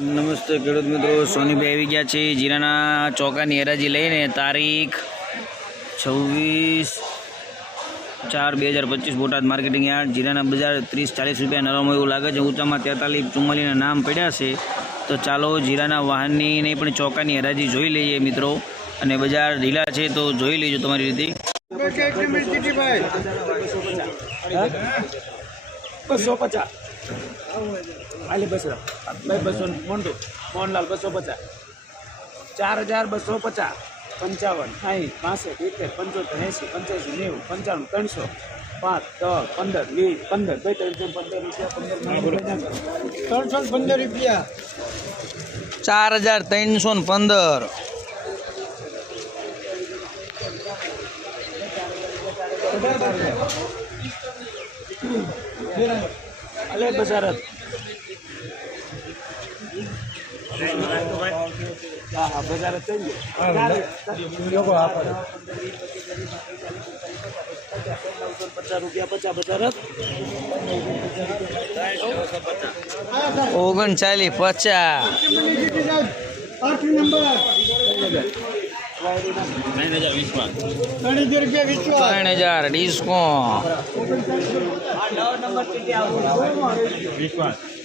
નમસ્તે ખેડૂત મિત્રો, સોનીભાઈ આવી ગયા છે જીરાના ચોકાની હરાજી લઈને તારીખ છવ્વીસ ચાર બે હજાર પચીસ બોટાદ માર્કેટિંગ યાર્ડ, જીરાના બજાર ત્રીસ ચાલીસ રૂપિયા નરમ એવું લાગે છે. ઊંચામાં તેતાલીસ ચુમ્માલીના નામ પડ્યા છે. તો ચાલો જીરાના વાહનની ને પણ ચોકાની હરાજી જોઈ લઈએ મિત્રો. અને બજાર ઢીલા છે તો જોઈ લેજો તમારી રીતે. પચાસ. ખાલી બસરા ભાઈ બસો મોન્ટુ મોહનલાલ બસો પચાસ. ચાર હજાર બસો પચાસ. પંચાવન સાઠ પાસઠ ઇત્તેર પંચોતેર એંસી પંચ્યાસી નેવું પંચાણું ત્રણસો પાંચ દસ પંદર વીસ પંદર. બે ત્રણસો પંદર રૂપિયા પંદર ત્રણસો પંદર રૂપિયા. ચાર હજાર ત્રણસો ને પંદર. અલે બજાર હા હા બજાર જ થઈ ગયું પચાસ. રૂપિયા પચાસ બજાર જ ત્રણ હજાર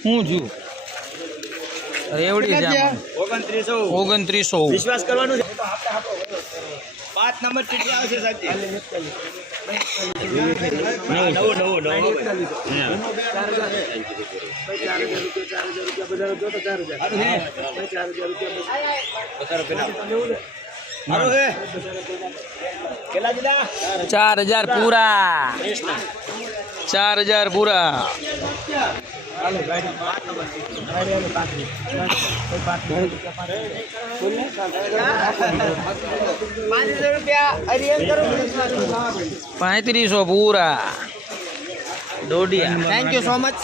હું છું. રેવડી છે ઓગણત્રીસો ઓગણત્રીસો. વિશ્વાસ કરવાનું છે પાંચ નંબર ચીઠી આવશે સાહેબ નવું નવું નવું કેટલા દીધા ચાર હજાર પૂરા. ચાર હજાર પૂરા. પાંત્રીસો પૂરા. દોઢિયા થેન્ક યુ સો મચ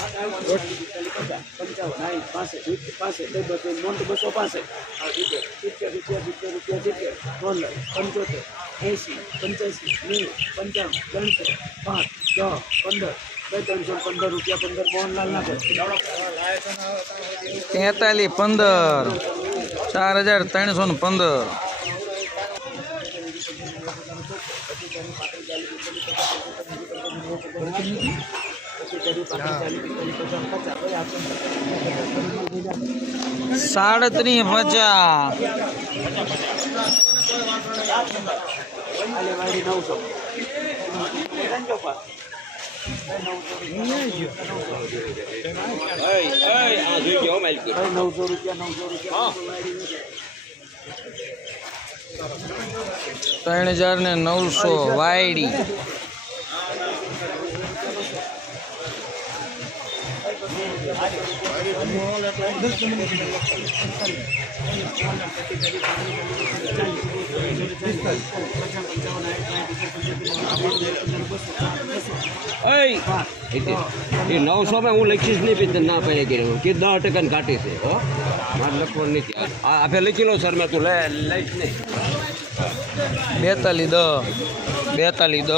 પંચોતેર એસી પંચ્યાસી નેવું પંચાવન ત્રણસો પાંચ દસ પંદર ત્રણસો પંદર રૂપિયા પંદર મોહનલાલ નાખો તેતાલીસ પંદર. ચાર હજાર ત્રણસો ને પંદર. સાડત્રીસ પચાસ ત્રણ હજાર ને નવસો વાયડી. એ નવસો માં હું લખીશ નહીં, પછી ના પહેલે કે કે દસ ટકા કાઢી છે, હો. મારે લખવાનું નથી. આ આપે લખી લો, સર, મેં તું લે, લઈશ નહીં. બેતાલી દ બેતાલી દસ